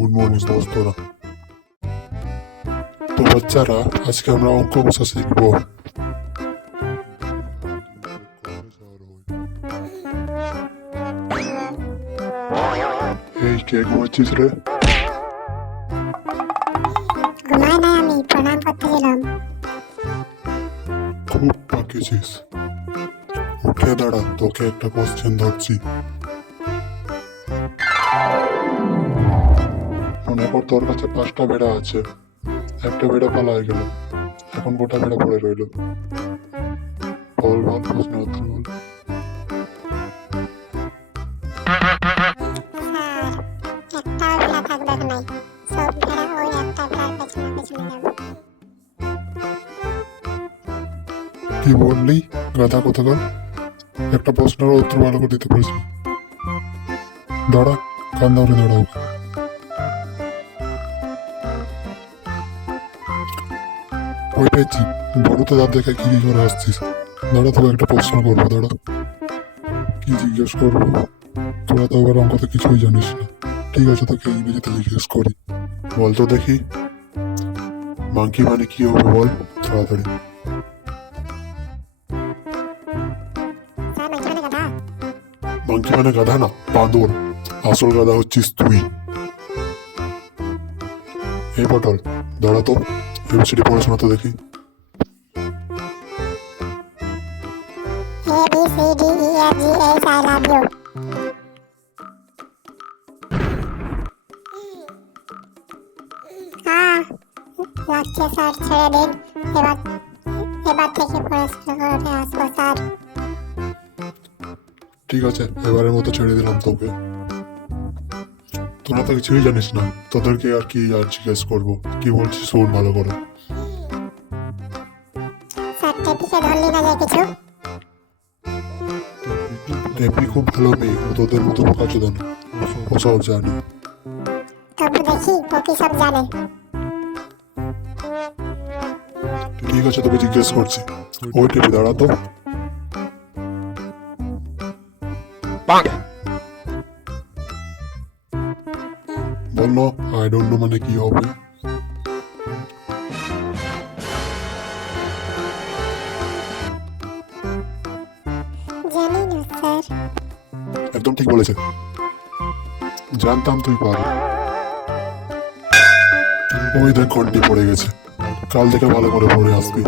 Good morning দোস্তরা। তো বাচ্চারা, আজকে আমরা অঙ্ক ভাষা শিখবো। এই কে ঘুমাচ্ছিস রে? ঘুমাই নাই, আমি প্রণাম করতে গেলাম। খুব পাকিয়েছিস। উঠে দাঁড়া, তোকে একটা কোশ্চেন ধরছি। মনে কর তোর কাছে 5টা ভেড়া আছে, একটা ভেড়া পালায় গেল, এখন গোটা ভেড়া পড়ে রইল। বল বল, প্রশ্ন উত্তর বল। স্যার, একটাও ভেড়া থাকবে নাই, সব ভেড়া ওই একটা ভেড়ার পেছনে পেছনে যাবে। কি বললি গাধা কোথাকার? একটা প্রশ্নের উত্তর ভালো করে দিতে পারিস না। দাঁড়া, কান ধরে দাঁড়াও। ওই পেয়েছি, বড় তো দাঁত দেখে কি করে আসছিস? দাঁড়া, তোকে একটা প্রশ্ন করবো, দাঁড়া। কি জিজ্ঞেস করবো? তোরা তো আবার অঙ্কতে কিছুই জানিস না। ঠিক আছে, তোকে ইংরেজিতে জিজ্ঞেস করি। বল তো দেখি, মাংকি মানে কি হবে বল তাড়াতাড়ি। স্যার, মাইকি মানে গাধা। মাংকি মানে গাধা না, বাঁদর। আসল গাধা হচ্ছিস তুই। এই পটল, দাঁড়া তো, এবিসিডি পড়াশোনা তো দেখি। A B C D E F G H I love you. লাগছে স্যার, ছেড়ে দিন। এবার এবার থেকে পড়াশোনা করে আসবো স্যার। ঠিক আছে, এবারের মতো ছেড়ে দিলাম তোকে। তোরা তো কিছুই জানিস না, তোদেরকে আর কি আর জিজ্ঞেস করবো। কি বলছিস শোন ভালো করে। স্যার, টেপিকে ধরলি না যে কিছু? টেপি খুব ভালো মেয়ে, ও তোদের মতো বোকাচোদা না, ও সব জানে। তবু দেখি ও কি সব জানে। ঠিক আছে, তোকে জিজ্ঞেস করছি। ওই টেপি, দাঁড়া তো। বললো আই ডোন্ট নো মানে কি হবে? জানি না স্যার। একদম ঠিক বলেছে, জানতাম তুই পারবি। ওই দেখ ঘন্টি পড়ে গেছে, কাল থেকে ভালো করে পড়ে আসবি।